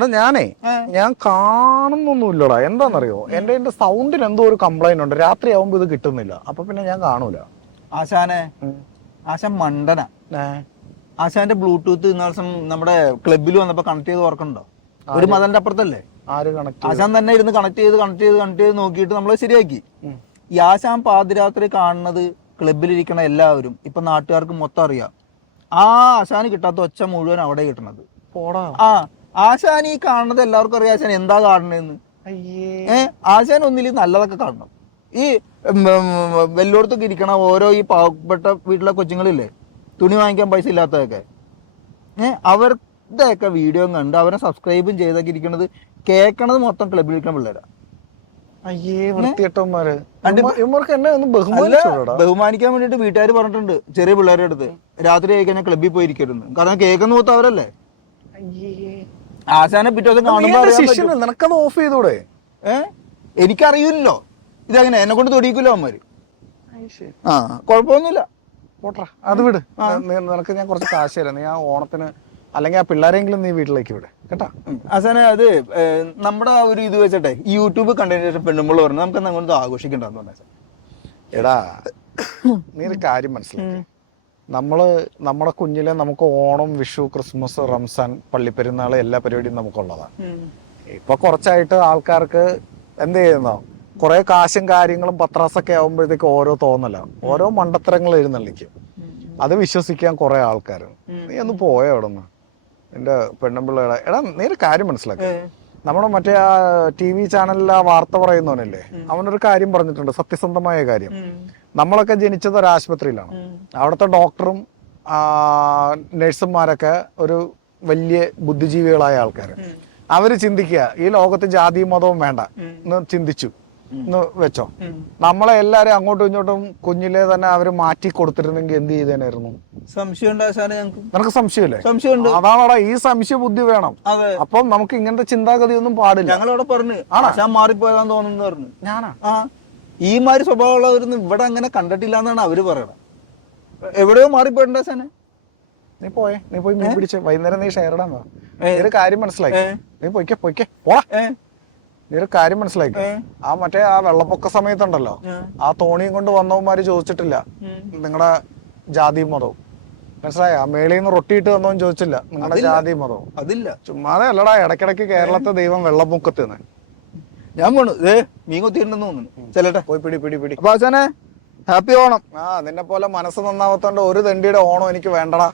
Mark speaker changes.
Speaker 1: എടാ ഞാനേ ഞാൻ കാണുന്നൊന്നുമില്ലടാ. എന്താണെന്നറിയോ? എന്റെ എന്റെ സൗണ്ടിന് എന്തോ ഒരു കംപ്ലൈന്റ് ഉണ്ട്. രാത്രി ആവുമ്പോ ഇത് കിട്ടുന്നില്ല. അപ്പൊ പിന്നെ ഞാൻ കാണൂല.
Speaker 2: ആശാനെ. ആശാൻ മണ്ടന. ആശാന്റെ ബ്ലൂടൂത്ത് ഇന്ന ദിവസം നമ്മുടെ ക്ലബിൽ വന്നപ്പോ കണക്ട് ചെയ്ത് ഓർക്കണ്ടോ ഒരു മതന്റെ അപ്പുറത്തല്ലേ? ആശാൻ തന്നെ ഇരുന്ന് കണക്ട് ചെയ്ത് കണക്ട് ചെയ്ത് കണക്ട് ചെയ്ത് നോക്കിയിട്ട് നമ്മൾ ശരിയാക്കി. ഈ ആശാൻ പാതിരാത്രി കാണുന്നത് ക്ലബിലിരിക്കണ എല്ലാവരും ഇപ്പൊ നാട്ടുകാർക്ക് മൊത്തം അറിയാം. ആ ആശാന് കിട്ടാത്ത ഒച്ച മുഴുവൻ അവിടെ കിട്ടണത്. ആ ആശാൻ ഈ കാണുന്നത് എല്ലാവർക്കും അറിയാം. ആശാൻ എന്താ കാണണേന്ന്
Speaker 1: അയ്യേ.
Speaker 2: ഏ ആശാൻ ഒന്നിൽ നല്ലതൊക്കെ കാണണം. ഈ വെല്ലോടത്തൊക്കെ ഇരിക്കണ ഓരോ ഈ പാവപ്പെട്ട വീട്ടിലെ കൊച്ചുങ്ങളില്ലേ തുണി വാങ്ങിക്കാൻ പൈസ ഇല്ലാത്തതൊക്കെ. ഏ അവരുടെയൊക്കെ വീഡിയോ കണ്ട് അവരെ സബ്സ്ക്രൈബും ചെയ്തൊക്കെ ഇരിക്കണത് കേൾക്കണത് മൊത്തം ക്ലബിൽ ഇരിക്കണ പിള്ളേരാ.
Speaker 1: അയ്യേ വൃത്തിയട്ടന്മാര്
Speaker 2: ബഹുമാനിക്കാൻ വേണ്ടിട്ട് വീട്ടുകാർ പറഞ്ഞിട്ടുണ്ട് ചെറിയ പിള്ളേരുടെ അടുത്ത്. രാത്രി ആയി കഴിഞ്ഞാൽ ക്ലബിൽ പോയിരിക്കരുന്ന് കാരണം കേൾക്കുന്ന മൊത്തം അവരല്ലേ. ആശാനെ പിറ്റേ ദിവസം കാണുമ്പോ അറിയാൻ
Speaker 1: നിനക്കത് ഓഫ് ചെയ്തൂടെ?
Speaker 2: ഏ? എനിക്കറിയില്ലല്ലോ. ഇതെങ്ങനെ എന്നെ കൊണ്ട് തൊടിയിക്കില്ലോ അവന്മാര്. ആ കുഴപ്പമൊന്നുമില്ല.
Speaker 1: പോട്ടെ. അത് വിട്. നിനക്ക് ഞാൻ കുറച്ച് കാശ് തരാം. നീ ആ ഓണത്തിന് അല്ലെങ്കിൽ ആ പിള്ളേരെങ്കിലും നീ വീട്ടിലേക്ക് വിട്. കേട്ടാ?
Speaker 2: അവസാനം അത് നമ്മുടെ ആ ഒരു ഇത് വെച്ചിട്ടെ യൂട്യൂബ് കണ്ടതിന് ശേഷം പെണ്ണുമ്പോൾ പറഞ്ഞു നമുക്ക് അങ്ങോട്ട് ആഘോഷിക്കണ്ടെന്ന് പറഞ്ഞു
Speaker 1: എടാ നീ ഒരു കാര്യം മനസ്സിലാക്കി. നമ്മൾ നമ്മുടെ കുഞ്ഞിലെ നമുക്ക് ഓണം വിഷു ക്രിസ്മസ് റംസാൻ പള്ളിപ്പെരുന്നാൾ എല്ലാ പരിപാടിയും നമുക്കുള്ളതാണ്. ഇപ്പൊ കുറച്ചായിട്ട് ആൾക്കാർക്ക് എന്ത് ചെയ്യുന്നോ? കുറെ കാശും കാര്യങ്ങളും പത്രാസൊക്കെ ആവുമ്പോഴത്തേക്ക് ഓരോ തോന്നല. ഓരോ മണ്ടത്തരങ്ങൾ എഴുന്നള്ളിക്കും. അത് വിശ്വസിക്കാൻ കുറെ ആൾക്കാർ നീ ഒന്ന് പോയോ അവിടെ നിന്ന് എന്റെ പെണ്ണുമ്പിള്ളയുടെ എടാ നീ ഒരു കാര്യം മനസ്സിലാക്കി. നമ്മുടെ മറ്റേ ആ ടി വി ചാനലിൽ ആ വാർത്ത പറയുന്നവനല്ലേ? അവനൊരു കാര്യം പറഞ്ഞിട്ടുണ്ട് സത്യസന്ധമായ കാര്യം. നമ്മളൊക്കെ ജനിച്ചത് ഒരു ആശുപത്രിയിലാണ്. അവിടുത്തെ ഡോക്ടറും നഴ്സുമാരൊക്കെ ഒരു വലിയ ബുദ്ധിജീവികളായ ആൾക്കാർ അവർ ചിന്തിക്കുക ഈ ലോകത്ത് ജാതിയും മതവും വേണ്ട എന്ന് ചിന്തിച്ചു. എന്ന് വെച്ചോ. നമ്മളെ എല്ലാരും അങ്ങോട്ടും ഇങ്ങോട്ടും കുഞ്ഞിലെ തന്നെ അവർ മാറ്റി കൊടുത്തിരുന്നെങ്കിൽ എന്ത് ചെയ്തേനായിരുന്നു?
Speaker 2: സംശയം
Speaker 1: നിനക്ക് സംശയമില്ലേ?
Speaker 2: സംശയമുണ്ട്.
Speaker 1: അതാണടാ ഈ സംശയ ബുദ്ധി വേണം. അപ്പം നമുക്ക് ഇങ്ങനത്തെ ചിന്താഗതി ഒന്നും പാടില്ല.
Speaker 2: ഞങ്ങളവിടെ പറഞ്ഞു ഞാൻ മാറിപ്പോയതാന്ന് തോന്നുന്നു പറഞ്ഞു.
Speaker 1: ഞാനാ?
Speaker 2: ഈ മാതിരി സ്വഭാവമുള്ളവരൊന്നും ഇവിടെ അങ്ങനെ കണ്ടിട്ടില്ല എന്നാണ് അവർ പറയണത്. എവിടെയോ മാറിപ്പോയിട്ടുണ്ട് സാനെ
Speaker 1: നീ പോയെ നീ പോയി മീൻ പിടിച്ച്. വൈകുന്നേരം നീ ഷെയർ ഇടാൻ. ഒരു കാര്യം
Speaker 2: മനസ്സിലായി.
Speaker 1: നീ പൊയ്ക്കെ പൊയ്ക്കെ. പോടാ. നീ ഒരു കാര്യം മനസ്സിലാക്കി ആ മറ്റേ ആ വെള്ളപ്പൊക്ക സമയത്തുണ്ടല്ലോ. ആ തോണിയും കൊണ്ട് വന്നവന്മാര് ചോദിച്ചിട്ടില്ല. നിങ്ങളുടെ ജാതിയും മതവും. മനസ്സിലായ? ആ മേളിൽ നിന്ന് റൊട്ടിയിട്ട് തന്നവൻ ചോദിച്ചില്ല. നിങ്ങളുടെ
Speaker 2: ജാതി
Speaker 1: ജാതിയും മതവും.
Speaker 2: അതില്ല.
Speaker 1: ചുമ്മാതെ അല്ലടാ ഇടക്കിടക്ക് കേരളത്തെ ദൈവം വെള്ളപ്പൊക്കത്തിൽ നിന്ന്
Speaker 2: ഞാൻ പോണു. ഏ മീൻ കൊത്തിയിട്ടുണ്ടെന്ന് തോന്നുന്നു. ചെല്ലട്ടെ.
Speaker 1: പോയി പിടി പിടി പിടി.
Speaker 2: അപ്പൊ ഹാപ്പി ഓണം.
Speaker 1: ആ നിന്നെ പോലെ മനസ്സ് നന്നാവത്തോണ്ട് ഒരു തെണ്ടിയുടെ ഓണം എനിക്ക് വേണ്ടടാ.